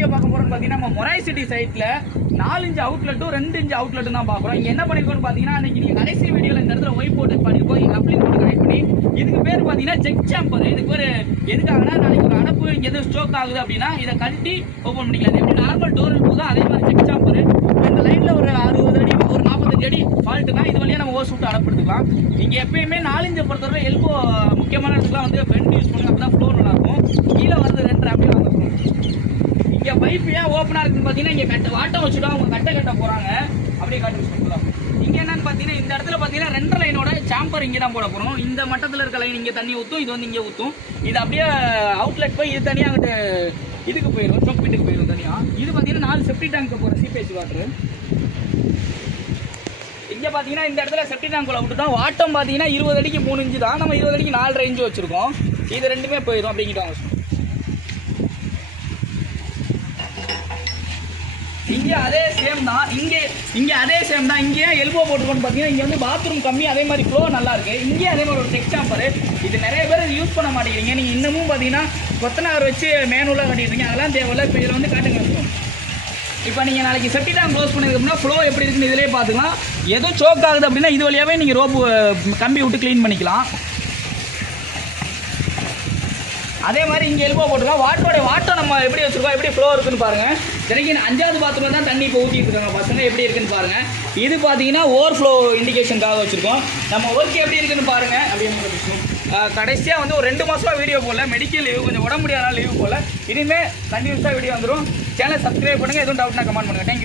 பார்க்க போறோம்னு பாத்தீங்கன்னா நம்ம மொராய் சிட்டி சைட்ல 4 இன்ச் அவுட்லெட்டும் 2 இன்ச் அவுட்லெட்டும் தான் பாக்குறோம். இங்க என்ன பண்ணிருக்கோம்னு பாத்தீங்கன்னா அன்னைக்கு நீங்க கடைசி வீடியோல இந்த இடத்துல ஒயிட் போர்ட் பண்ணிருக்கோம். இங்க அப்ளிக் போர்ட் கனெக்ட் பண்ணி இதுக்கு பேர் பாத்தீங்கன்னா செக் சாம்பர். இதுக்கு பேர் எதுக்காகனா நாளைக்கு ஒரு அடப்பு இங்க எது ஸ்ட்ரோக் ஆகுது அப்படின்னா இதை கழட்டி ஓபன் பண்ணிக்கலாம். எப்படி நார்மல் டோர் போதோ அதே மாதிரி செக் சாம்பர். இந்த லைன்ல ஒரு 60 அடி ஒரு 45 அடி ஃபால்ட்னா இது வழியா நம்ம ஓஸ் விட்டு அடப்படுத்துக்கலாம். இங்க எப்பயுமே 4 இன்ச் பொறுத்தவரை எல்போ முக்கியமான இடத்துல வந்து பெண்ட் யூஸ் பண்ணுங்க. அப்பதான் ஃப்ளோ நல்லா இருக்கும். கீழே வந்து 2 அப்படியே வாங்க. இங்க பைப் ஏன் ஓப்பனா இருக்குன்னு பாத்தீங்கன்னா இங்க கட்ட வாட்டம் வச்சுட்டா அவங்க கட்ட போறாங்க. அப்படியே காட்டி சொல்லலாம். இங்க என்னன்னு பாத்தீங்கன்னா இந்த இடத்துல பாத்தீங்கன்னா 2 லைனோட சாம்பர் இங்க தான் போட போறோம். இந்த மட்டத்துல இருக்க லைன் இங்க தண்ணி ஊத்தும், இது வந்து இங்க ஊத்தும். இது அப்படியே அவுட்லெட் போய் இது தனியா அங்கிட்டு இதுக்கு போயிடும், சொக் வீட்டுக்கு போயிடும் தனியா. இது பாத்தீங்கன்னா 4 செப்டி டேங்க் போற சிபேசி வாட்டர். இங்க பாத்தீங்கன்னா இந்த இடத்துல செப்டி டேங்க் விட்டு தான் வாட்டம் பாத்தீங்கன்னா 20 அடிக்கு 3 இன்ச்சு தான். நம்ம 20 அடிக்கு 4 இன்ச்சு வச்சிருக்கோம். இது ரெண்டுமே போயிடும் அப்படிங்கிட்டாங்க. இங்கே அதே சேம் தான். இங்கே அதே சேம் தான். இங்கே எல்போ போட்டுருக்கோன்னு பார்த்தீங்கன்னா இங்கே வந்து பாத்ரூம் கம்மி, அதே மாதிரி ஃப்ளோ நல்லா இருக்கு. இங்கே அதே மாதிரி ஒரு செக் சாம்பர். இது நிறைய பேர் யூஸ் பண்ண மாட்டேங்கிறீங்க. நீங்கள் இன்னமும் பார்த்தீங்கன்னா கொத்தனார் வச்சு மேனுவலாக கட்டிடுறீங்க. அதெல்லாம் தேவையில்ல. இப்போ இதில் வந்து காட்டுங்க. இப்போ நீங்கள் நாளைக்கு செப்டி டேங்க் க்ளோஸ் பண்ணிருக்கோம்னா ஃப்ளோ எப்படி இருக்குன்னு இதிலே பார்த்துக்கலாம். ஏதோ சோக் ஆகுது அப்படின்னா இது வழியாகவே நீங்கள் ரோப்பு கம்பி விட்டு க்ளீன் பண்ணிக்கலாம். அதே மாதிரி இங்கே எல்போ போட்டுருக்கோம். வாட்டர் நம்ம எப்படி வச்சுருக்கோம், எப்படி ஃப்ளோ இருக்குன்னு பாருங்கள். சரிங்க, 5வது பாத்ரூமில் தான் தண்ணி இப்போ ஊற்றிட்டு இருக்காங்க பசங்க. எப்படி இருக்குன்னு பாருங்கள். இது பார்த்தீங்கன்னா ஓவர் ஃப்ளோ இண்டிகேஷனுக்காக வச்சுருக்கோம். நம்ம ஒர்க் எப்படி இருக்குன்னு பாருங்கள். அப்படின்னு கடைசியாக வந்து ஒரு 2 மாதமாக வீடியோ போடல. மெடிக்கல் லீவ், கொஞ்சம் உடம்பு முடியாத லீவ் போடல. இனிமேல் கண்டினியூஸாக வீடியோ வந்துடும். சேனல் சப்ஸ்கிரைப் பண்ணுங்கள். எதுவும் டவுட்னா கமெண்ட் பண்ணுங்கள். தேங்க்யூ.